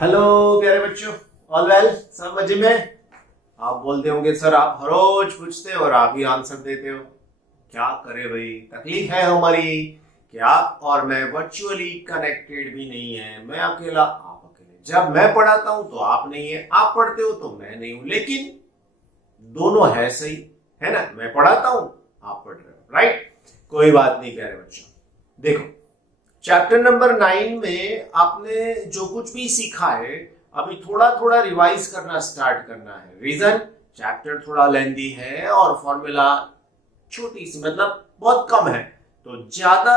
Hello प्यारे बच्चों, all well, सब मजे में। आप बोलते होंगे सर आप हर रोज पूछते हो और आप ही आंसर देते हो। क्या करे भाई, तकलीफ है हमारी क्या। और मैं वर्चुअली कनेक्टेड भी नहीं है, मैं अकेला आप अकेले। जब मैं पढ़ाता हूं तो आप नहीं है, आप पढ़ते हो तो मैं नहीं हूं, लेकिन दोनों है सही, है ना। मैं पढ़ाता हूं, आप पढ़ रहे हो, राइट। कोई बात नहीं प्यारे बच्चों, देखो चैप्टर नंबर 9 में आपने जो कुछ भी सीखा है अभी थोड़ा थोड़ा रिवाइज करना स्टार्ट करना है। रीजन, चैप्टर थोड़ा लेंदी है और फॉर्मूला छोटी सी मतलब बहुत कम है, तो ज्यादा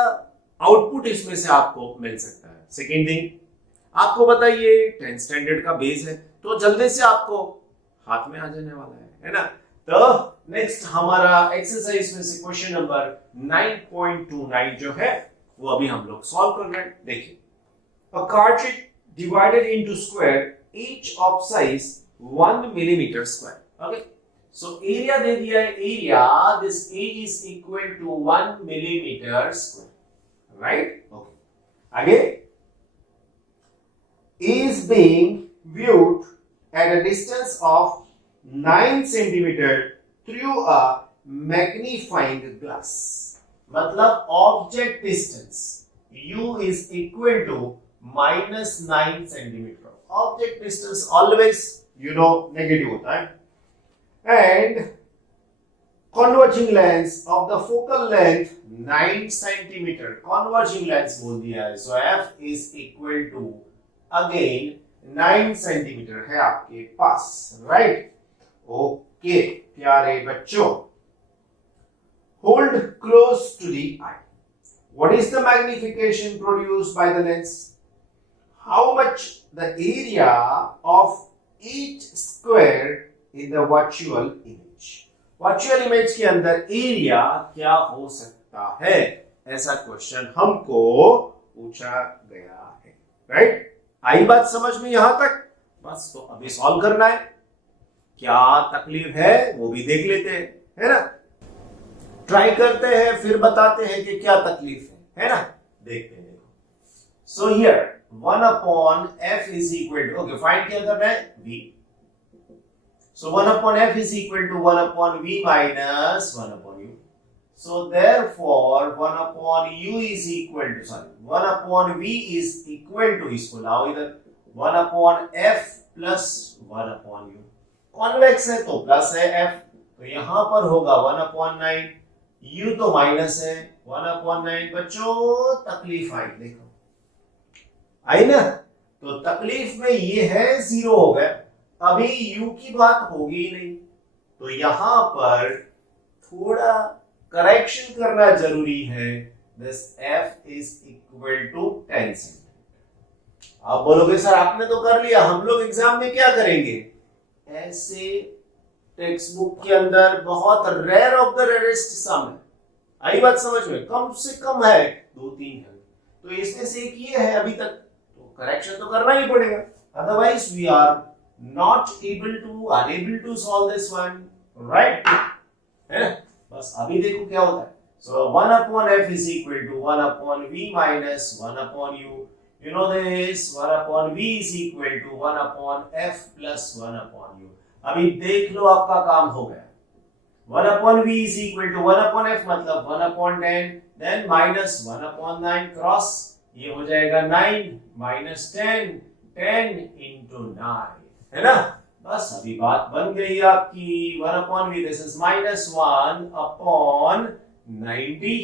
आउटपुट इसमें से आपको मिल सकता है। सेकेंड थिंग, आपको बताइए 10th स्टैंडर्ड का बेस है तो जल्दी से आपको हाथ में आ जाने वाला है ना। तो नेक्स्ट हमारा एक्सरसाइज में से क्वेश्चन नंबर 9.29 जो है वो अभी हम लोग सॉल्व कर रहे हैं। देखिए, a card sheet divided into square each of size 1 millimeter square. Okay, so area दे दिया है, area this A is equal to 1 millimeter square, right? Okay, आगे is being viewed at a distance of 9 centimeter through a magnifying glass. मतलब object distance u is equal to -9 centimetre. Object distance always negative होता है। And converging lens of the focal length 9 centimetre. Converging lens बोल दिया है, सो f is equal to again 9 centimetre है आपके पास, right. Okay प्यारे बच्चों, hold close to the eye. What is the magnification produced by the lens? How much the area of each square in the virtual image? Virtual image के अंदर area क्या हो सकता है, ऐसा क्वेश्चन हमको पूछा गया है, राइट। आई बात समझ में यहां तक? बस तो अभी सॉल्व करना है। क्या तकलीफ है वो भी देख लेते हैं, है ना। ट्राई करते हैं फिर बताते हैं कि क्या तकलीफ है ना। देखते हैं। So here 1 upon f is equal to, okay find क्या करना है, v। So 1 upon f is equal to 1 upon v minus 1 upon u। So therefore 1 upon u is equal to, sorry 1 upon v is equal to, इसको लाओ इधर, 1 upon f plus 1 upon u। Convex है तो plus है f, तो यहां पर होगा 1 अपॉन 9, u तो माइनस है 1 अपॉन 9। बच्चों तकलीफ आई, देखो आई ना। तो तकलीफ में ये है 0 हो गया, अभी u की बात होगी ही नहीं, तो यहां पर थोड़ा करेक्शन करना जरूरी है। This f is equal to 10 centimetre. आप बोलोगे सर आपने तो कर लिया, हम लोग एग्जाम में क्या करेंगे, ऐसे टेक्स्ट बुक के अंदर बहुत रेयर ऑफ द रेयरेस्ट सम है। आई बात समझ में, कम से कम है 2-3 है, तो इसमें से एक ये है अभी तक, तो करेक्शन तो करना ही पड़ेगा, otherwise we are not able to enable to solve this one, right, है ना। बस अभी देखो क्या होता है। So 1 upon f is equal to 1 upon v minus 1 upon u। You know this 1 upon v is equal to 1 upon f plus 1 upon u। अभी देख लो आपका काम हो गया। 1 upon v is equal to 1 upon f मतलब 1 upon 10, then minus 1 upon 9 cross, ये हो जाएगा 9 माइनस 10, 10 इंटू 9, है ना। बस अभी बात बन गई आपकी। 1 upon v this is minus 1 upon 90,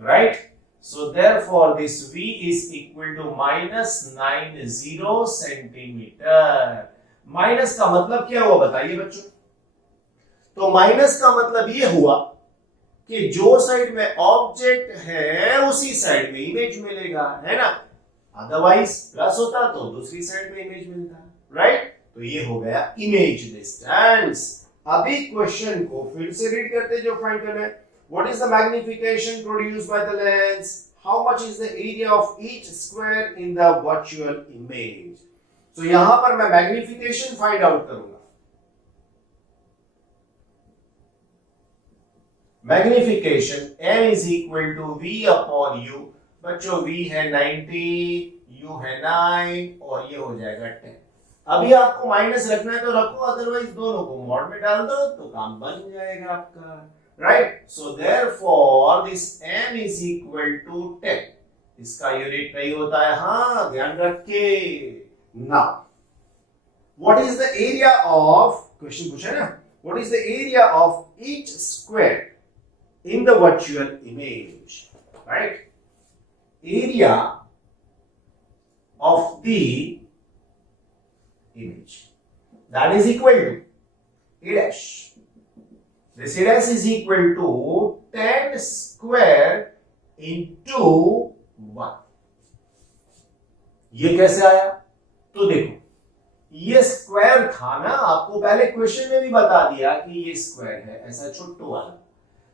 right. So therefore this v is equal to minus 90 centimetre. Minus का मतलब क्या हुआ बताइए बच्चों। तो माइनस का मतलब ये हुआ कि जो साइड में ऑब्जेक्ट है उसी साइड में इमेज मिलेगा, है ना। अदरवाइज प्लस होता तो दूसरी साइड में इमेज मिलता, राइट। तो ये हो गया इमेज डिस्टेंस। अभी क्वेश्चन को फिर से रीड करते जो फाइंड करना है। What is the magnification produced by the lens, how much is the area of each square in the virtual image. तो यहां पर मैं मैग्निफिकेशन फाइंड आउट करूंगा। Magnification m is equal to v upon u बच्चों v है 90, u है 9 और ये हो जाएगा 10। अभी आपको माइनस रखना है तो रखो, अदरवाइज दोनों को मॉड में डाल दो तो काम बन जाएगा आपका, right. So therefore this m is equal to 10। इसका यूनिट नहीं होता है, हाँ ध्यान रखे। Now what is the area of, question पूछा है ना, what is the area of each square in the virtual image, right. Area of the image that is equal to a dash. This a dash is equal to 10 square into 1. ये कैसे आया? तो देखो ये square था ना, आपको पहले क्वेश्चन में भी बता दिया कि ये स्क्वायर है ऐसा छोटू वाला,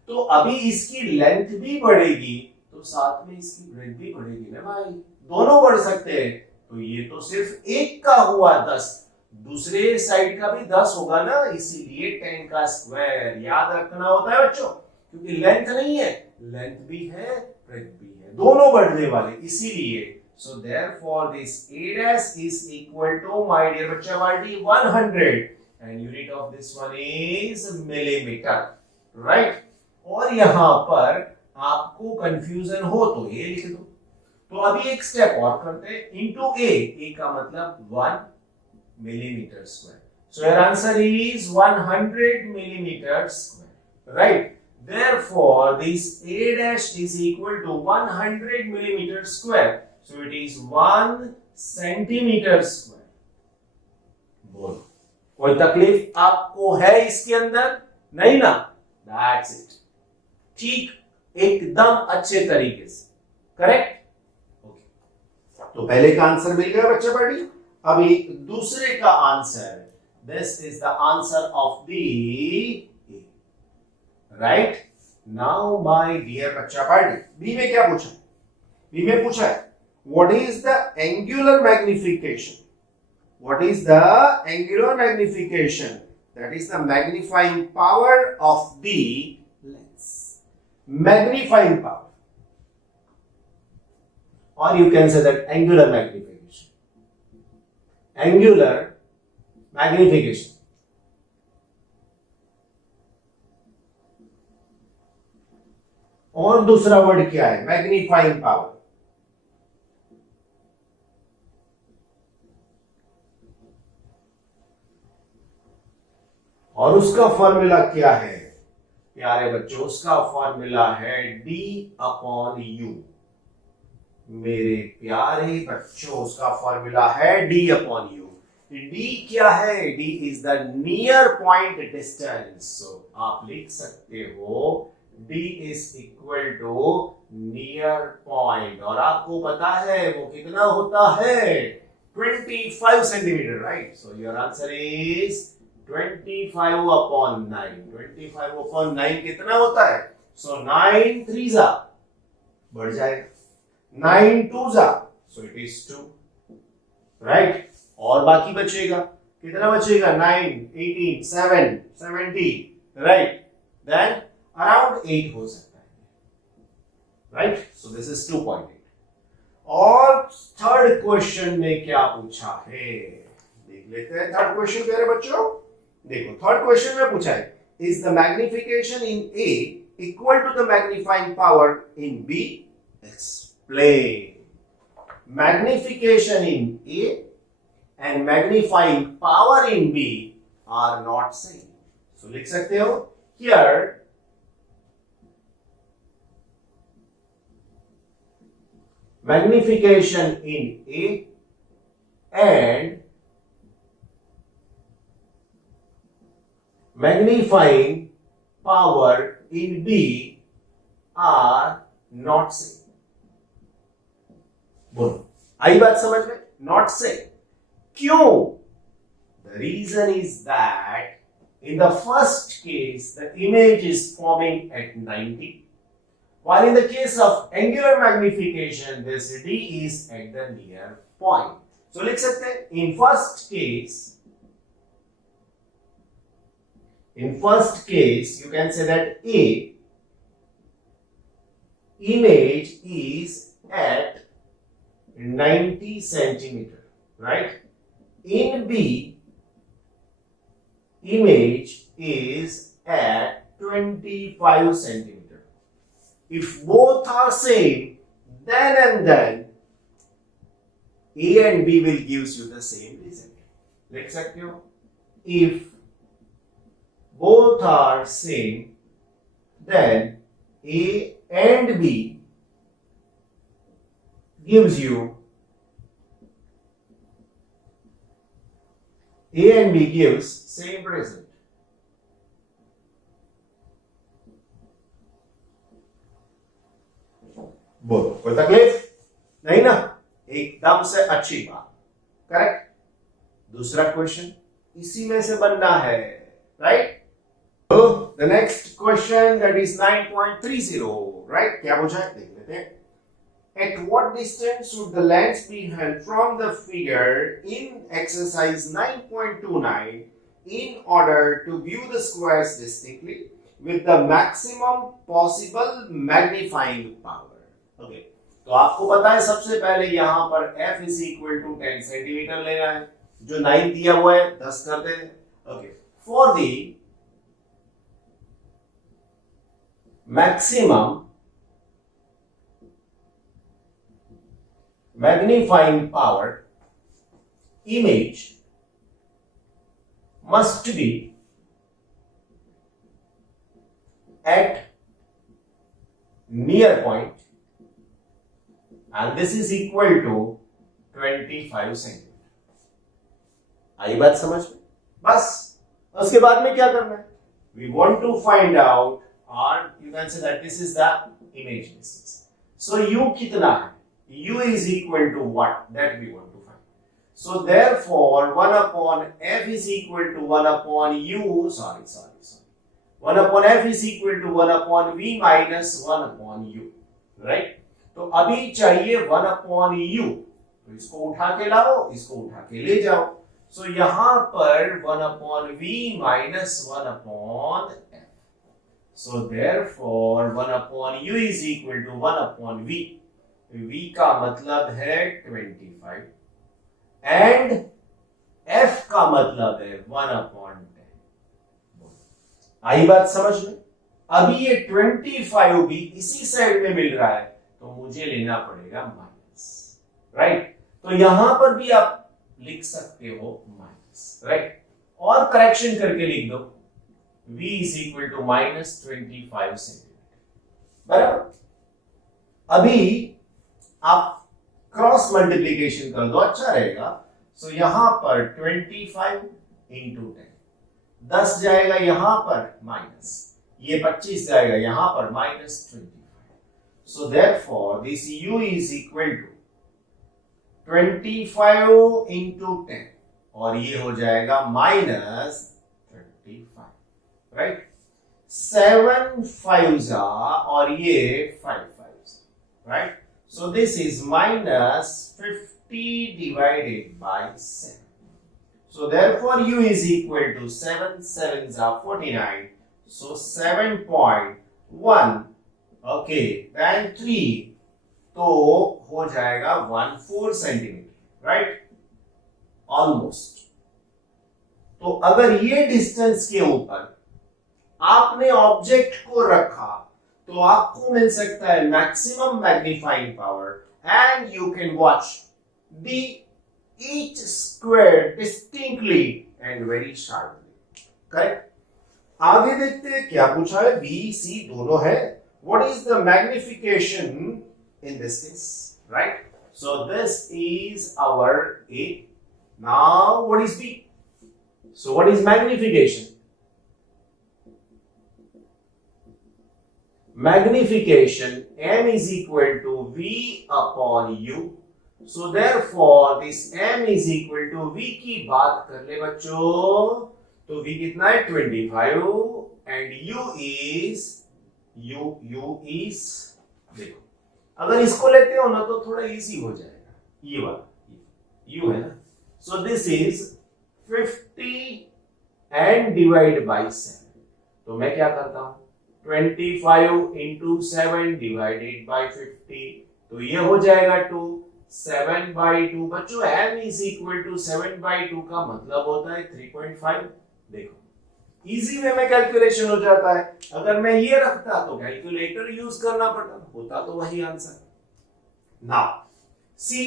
तो अभी इसकी लेंथ भी बढ़ेगी तो साथ में इसकी ब्रेथ भी बढ़ेगी ना भाई, दोनों बढ़ सकते हैं। तो ये तो सिर्फ एक का हुआ 10, दूसरे साइड का भी 10 होगा ना, इसीलिए 10 का स्क्वायर याद रखना होता है बच्चों, क्योंकि लेंथ नहीं है, लेंथ भी है ब्रेथ भी है, दोनों बढ़ने वाले, इसीलिए। सो therefore this a dash is equal to, my dear बच्चा वाली, 100 and unit of this one is millimeter, right। और यहां पर आपको कंफ्यूजन हो तो ये लिख दो। तो अभी एक स्टेप और करते हैं, इनटू ए का मतलब 1 millimeter square. So your answer is 100 millimeter square, right? Therefore, this a dash is equal to 100 millimeter square. So it is 1 centimeter square. बोलो, कोई तकलीफ आपको है इसके अंदर? नहीं ना? That's it. ठीक, एकदम अच्छे तरीके से, करेक्ट? तो पहले का आंसर मिल गया बच्चे पार्टी। अभी दूसरे का answer, this is the answer of the right. Now my dear बच्चा पार्टी, बी में क्या पूछा? बी में पूछा है what is the angular magnification, what is the angular magnification, that is the magnifying power of the lens, magnifying power, or you can say that angular magnification, angular magnification। और दूसरा word क्या है? Magnifying power. और उसका formula क्या है प्यारे बच्चों? उसका फॉर्मूला है d/u। मेरे प्यारे बच्चों, उसका फॉर्मूला है d/u। d क्या है? d is the near point distance. So आप लिख सकते हो d is equal to near point, और आपको पता है वो कितना होता है? 25 centimetre, right. So your answer is 25/9। 25/9 कितना होता है? सो 9 3 जा बढ़ जाएगा, 9 2 जा, so it is 2, right। और बाकी बचेगा, कितना बचेगा? 9 18 7 70, right। then around 8 हो सकता है, right। so this is 2.8। और थर्ड क्वेश्चन में क्या पूछा है देख लेते हैं। थर्ड क्वेश्चन प्यारे बच्चों देखो, थर्ड क्वेश्चन में पूछा है is the magnification in A equal to the magnifying power in B? Explain। Magnification in A and magnifying power in B are not same। So लिख सकते हो here magnification in A and magnifying power in B are not same। बोलो, आई बात समझ में? Not same, क्यों? The reason is that in the first case the image is forming at 90, while in the case of angular magnification this d is at the near point। so लिख सकते हैं in first case you can say that A image is at 90 centimeter, right? In B, image is at 25 centimeter. If both are same, then and then A and B will gives you the same result. लिख सकते हो, if both are same, then A and B gives you A and B gives same result. बोलो, कोई तकलीफ नहीं ना? एकदम से अच्छी बात, करेक्ट। दूसरा क्वेश्चन इसी में से बनना है, राइट? तो the next question that is 9.30, right? क्या पूछा है देख लेते हैं। At what distance should the length be held from the figure in exercise 9.29 in order to view the squares distinctly with the maximum possible magnifying power? Okay. तो आपको पता है सबसे पहले यहां पर f is equal to 10 centimetre लेना है, जो 9 दिया हुआ है 10 करते हैं। Okay, for the maximum magnifying power, image must be at near point and this is equal to 25 centimetre. आई बात समझ में? बस उसके बाद में क्या करना है? We want to find out, or you can say that this is the image distance. So u कितना है? U is equal to what? That we want to find. So therefore 1 upon f is equal to 1 upon u, 1 upon f is equal to 1 upon v minus 1 upon u, right? तो अभी चाहिए 1 upon u, तो इसको उठा के लाओ, इसको उठा के ले जाओ। So यहां पर 1 upon v minus 1 upon f. So therefore 1 upon u is equal to 1 upon v. v का मतलब है 25 एंड f का मतलब है 1 upon 10। आई बात समझ में? अभी ये 25 भी इसी साइड में मिल रहा है, तो मुझे लेना पड़ेगा माइनस, राइट? तो यहां पर भी आप लिख सकते हो माइनस, राइट? और करेक्शन करके लिख दो v is equal to minus 25 centimetre, बराबर? अभी आप क्रॉस मल्टीप्लीकेशन कर दो, अच्छा रहेगा। सो यहां पर 25 इंटू 10, 10 जाएगा यहां पर माइनस, ये 25 जाएगा यहां पर minus 25। So therefore this u is equal to 25 into 10 और ये हो जाएगा माइनस 35, राइट? 7 5 और ये 5 5, right? So this is minus 50 divided by 7. So therefore u is equal to 7 7s are 49. So 7.1. Okay, then 3 तो हो जाएगा 14 सेंटीमीटर, राइट? ऑलमोस्ट। तो अगर ये डिस्टेंस के ऊपर आपने ऑब्जेक्ट को रखा तो आपको मिल सकता है maximum magnifying power and you can watch the each square distinctly and very sharply, correct? आगे देखते हैं क्या पूछा है। बी सी दोनों है। What is the magnification in this case, right? So this is our A. Now what is B? So what is magnification? Magnification m is equal to v upon u. So therefore this m is equal to v की बात कर ले बच्चों, तो v कितना है 25 and u is देखो, अगर इसको लेते हो ना तो थोड़ा इजी हो जाएगा, ये वाला u है ना। So this is 50 and divide by 7, तो मैं क्या करता हूं 25 into 7 divided by 50 तो ये हो जाएगा 2 7/2। बच्चों m इज इक्वल टू 7/2 का मतलब होता है 3.5। देखो इजी वे में कैलकुलेशन हो जाता है। अगर मैं ये रखता तो कैलकुलेटर यूज करना पड़ता, होता तो वही आंसर। नाउ सी,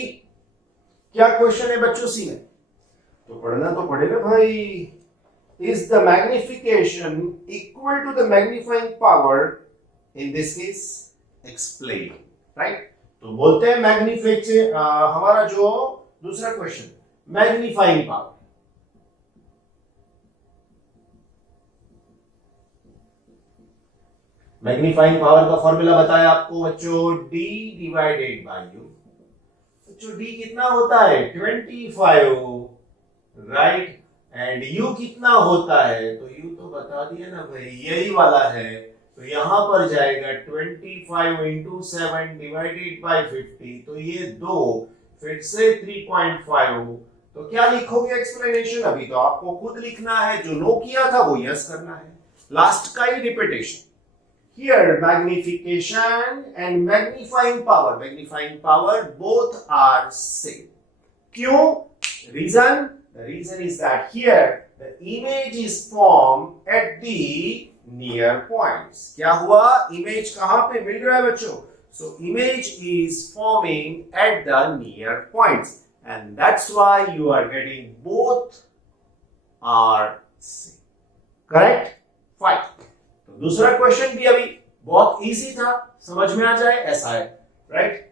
क्या क्वेश्चन है बच्चों सी में? तो पढ़ना तो पड़ेगा भाई। Is the magnification equal to the magnifying power in this case? Explain. Right, तो बोलते हैं मैग्निफिकेशन, हमारा जो दूसरा question magnifying power. Magnifying power का फॉर्मूला बताया आपको बच्चों, d डिवाइडेड बाय u। बच्चों d कितना होता है? 25, राइट। एंड u कितना होता है? तो u तो बता दिया ना भाई, यही वाला है। तो यहां पर जाएगा 25 इंटू 7 डिवाइडेड बाय 50, तो ये 2, फिर से 3.5। तो क्या लिखोगे एक्सप्लेनेशन? अभी तो आपको खुद लिखना है, जो नो किया था वो यस करना है। लास्ट का ही repetition. Here magnification and magnifying power both are same. क्यों? Reason? The reason is that here the image is formed at the near points. क्या हुआ? Image कहाँ पे मिल रहा है बच्चों? So image is forming at the near points, and that's why you are getting both are same. Correct? Fine. तो दूसरा question भी अभी बहुत इजी था, समझ में आ जाए ऐसा है। Right,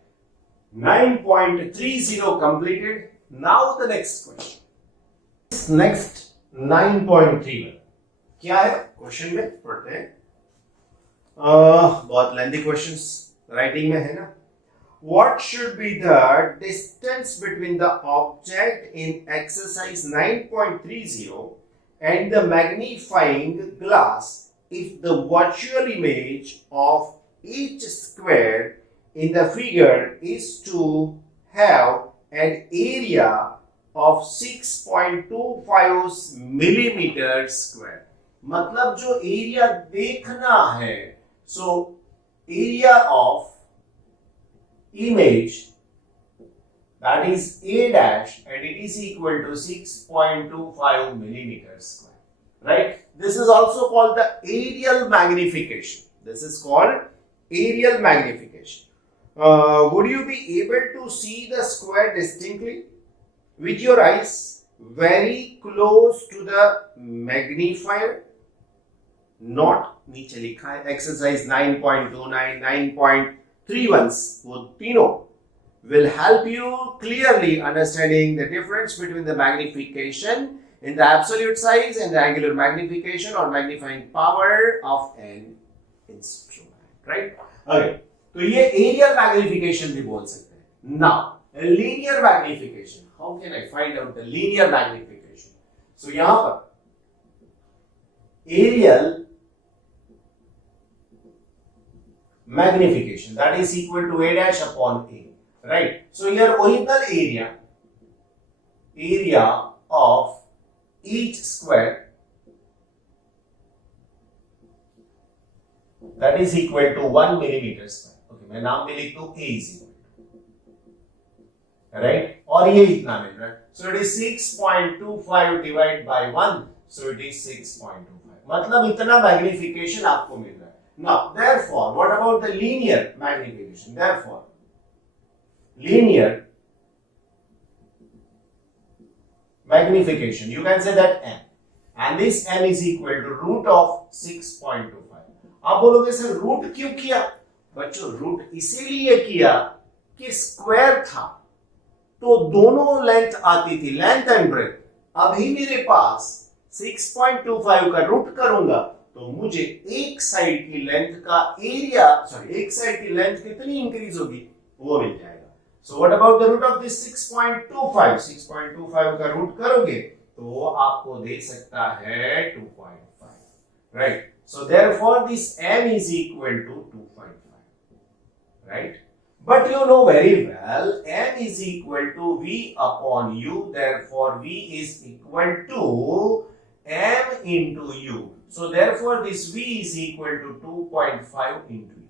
9.30 completed. Now the next question. Next 9.31 क्या है क्वेश्चन में? पढ़ते हैं। बहुत लेंथी क्वेश्चंस राइटिंग में है ना। What should be the distance between the object in exercise 9.30 and the magnifying glass if the virtual image of each square in the figure is to have an area of 6.25 millimeter square? मतलब जो area देखना है, so area of image that is a dash and it is equal to 6.25 millimeter square. Right? This is also called the aerial magnification. This is called aerial magnification. Would you be able to see the square distinctly with your eyes very close to the magnifier? Not नीचे लिखा है exercise 9.29, 9.31, वो तीनों will help you clearly understanding the difference between the magnification in the absolute size and the angular magnification or magnifying power of an instrument, right? Okay, तो ये aerial magnification भी बोल सकते हैं। Now, a linear magnification. How can I find out the linear magnification? So यहाँ पर aerial magnification that is equal to a dash upon a, right? So your original area of each square that is equal to 1 millimeter square. Okay, मैं नाम में लिख दूं a is equal, right? और ये इतना मिल रहा है, so it is 6.25 divided by 1, so it is 6.25. मतलब इतना मैग्निफिकेशन आपको मिल रहा है। Now, therefore, what about the linear magnification? Therefore, linear magnification, you can say that m, and this m is equal to root of 6.25. आप बोलोगे sir root क्यों किया? बच्चों रूट इसीलिए किया कि स्क्वायर था तो दोनों लेंथ आती थी, लेंथ एंड ब्रेथ। अभी मेरे पास 6.25 का रूट करूंगा तो मुझे एक साइड की लेंथ का एरिया, एक साइड की लेंथ कितनी इंक्रीज होगी वो मिल जाएगा। So what about the root of this 6.25? 6.25 का रूट करोगे तो वो आपको दे सकता है 2.5, right? So therefore this m is equal to 2.5, right? But you know very well m is equal to v upon u, therefore v is equal to m into u. So therefore this v is equal to 2.5 into u.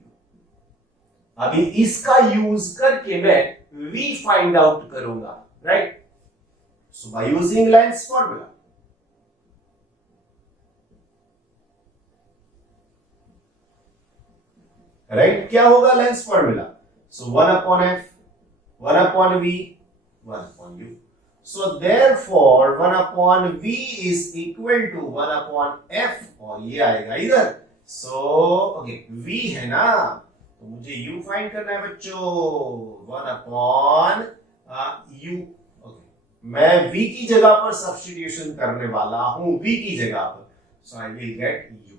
अभी इसका use करके मैं v find out करूंगा, right? So by using lens formula, right? क्या होगा lens formula? So 1 upon f, 1 upon v, 1 upon u. So therefore 1 upon v is equal to 1 upon f, और ये आएगा इधर. So okay, v है ना, तो मुझे u फाइंड करना है बच्चों. 1 upon u. Okay, मैं v की जगह पर सब्स्टिट्यूशन करने वाला हूं, v की जगह पर. So I will get u.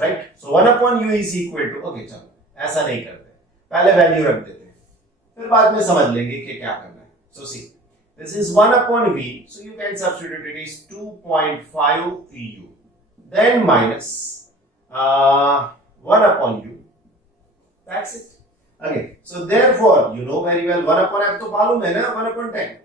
Right? So 1 upon u is equal to, okay, चलो ऐसा नहीं करते, पहले वैल्यू रख देते हैं, फिर बाद में समझ लेंगे कि क्या करना है. So see, this is 1 upon v, so you can substitute it is 2.5 u. Then minus 1 upon u. That's it. Okay, so therefore you know very well 1 upon f तो मालूम है ना, 1 upon 10.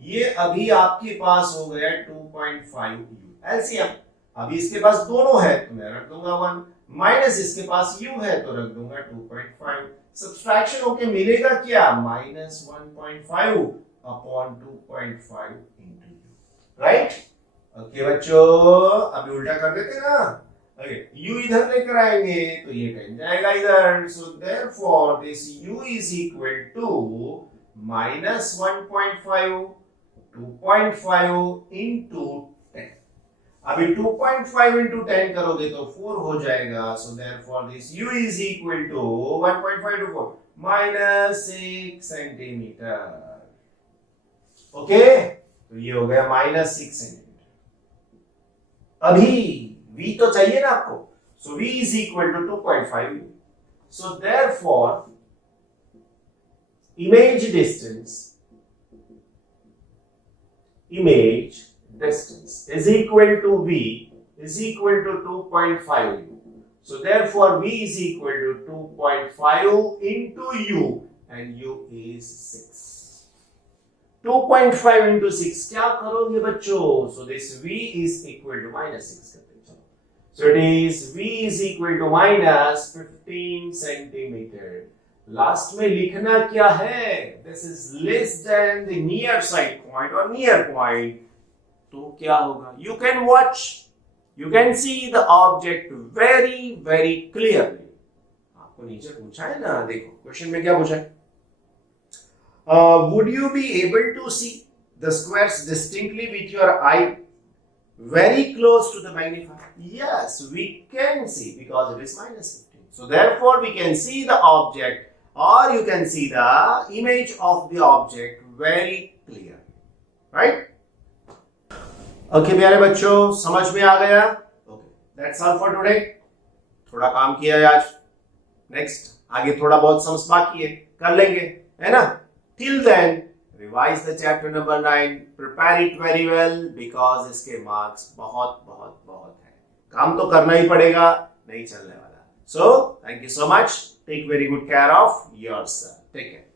ये अभी आपके पास हो गया 2.5 u. LCM. अभी इसके पास दोनों है तो मैं रख दूंगा 1, माइनस इसके पास u है तो रख दूंगा 2.5. सब्सट्रैक्शन होके मिलेगा क्या? Minus 1.5 upon 2.5 into u, right? Okay बच्चों, अभी उल्टा कर देते ना. ओके, u इधर लेकर आएंगे तो ये कहीं जाएगा इधर. So therefore this u is equal to minus 1.5 2.5 into 10. अभी 2.5 इंटू 10 करोगे तो 4 हो जाएगा. So therefore this u is equal to 1.5 to 4 minus 6 centimetre. Okay, तो ये हो गया माइनस 6 सेंटीमीटर. अभी v तो चाहिए ना आपको, so v is equal to 2.5. So therefore image distance is equal to v is equal to 2.5 u. So therefore v is equal to 2.5 into u and u is 6. 2.5 into 6 क्या करोगे बच्चों? So this v is equal to minus 6 करते हैं. So it is v is equal to minus 15 centimeter. Last में लिखना क्या है? This is less than the near side point or near point. तो क्या होगा? You can watch. You can see the object very very clearly. आपको नीचे पूछा है ना, देखो क्वेश्चन में क्या पूछा है? Would you be able to see the squares distinctly with your eye very close to the magnifier? Yes, we can see because it is minus 15. So therefore we can see the object or you can see the image of the object very clear. Right? Okay, प्यारे बच्चों, समझ में आ गया? Okay, that's all for today. थोड़ा काम किया है आज. नेक्स्ट आगे थोड़ा बहुत सम्स बाकी है, कर लेंगे, है ना? Till then, revise the chapter number 9. Prepare it very well because इसके मार्क्स बहुत बहुत बहुत है. काम तो करना ही पड़ेगा, नहीं चलने वाला. So, thank you so much. Take very good care of yourself. Take care.